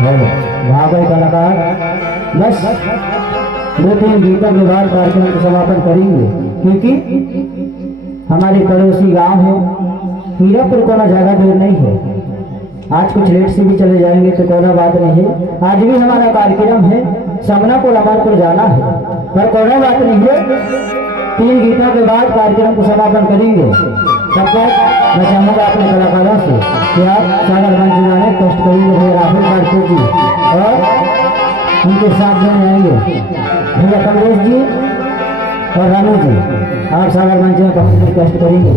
वहाँ भाई कलाकार बस 2-3 गीतों के बाद कार्यक्रम का समापन करेंगे, क्योंकि हमारे पड़ोसी गांव है हीरापुर को ना ज्यादा दूर नहीं है। आज कुछ लेट से भी चले जाएंगे तो कोई बात नहीं है। आज भी हमारा कार्यक्रम है, समनापुर अमरपुर जाना है, पर कोई बात नहीं है। 3 गीतों के बाद कार्यक्रम को समापन करेंगे। तब तक मैं चाहूँगा अपने कलाकारों से कि आप सागर मंच में कष्ट करेंगे भैया राहुल कार्तिक जी और उनके साथ देने आएंगे भैया कमलेश जी और रानू जी। आप सागर मंच में कष्ट करेंगे।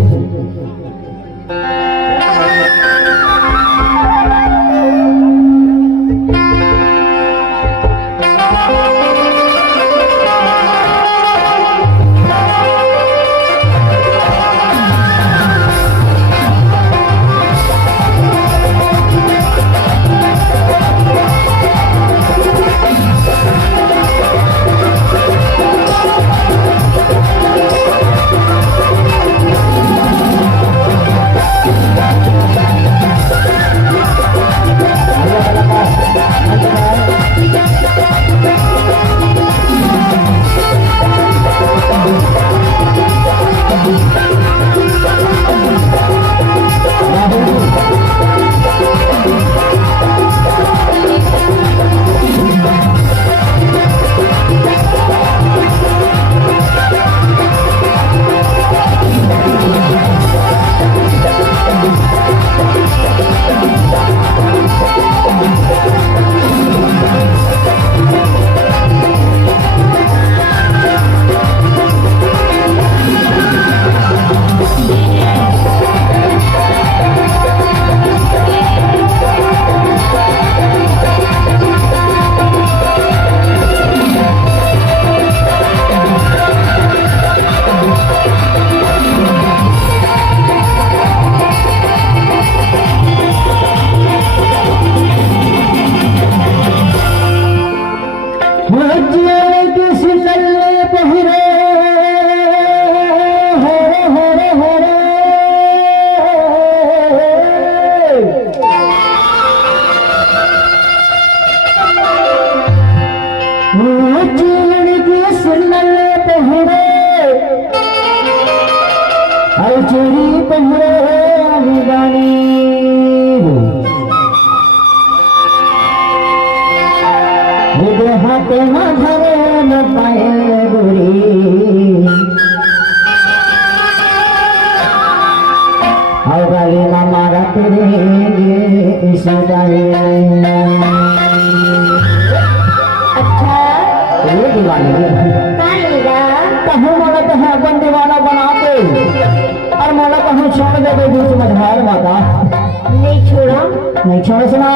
नहीं छोड़ सुना।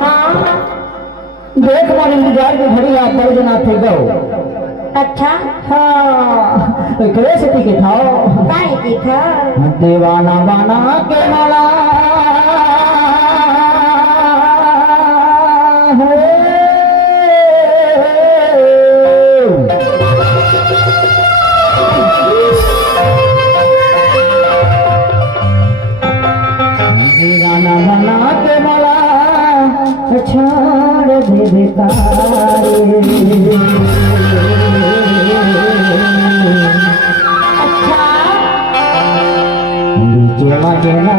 हाँ देख मोर इंतजार की घड़ी आप पर जना थे गो। अच्छा हाँ करे से टिके था काहे की था दीवाना बना के माला दीवाना बना के माला छोड़ दे बेतारे। अच्छा बीचे मजना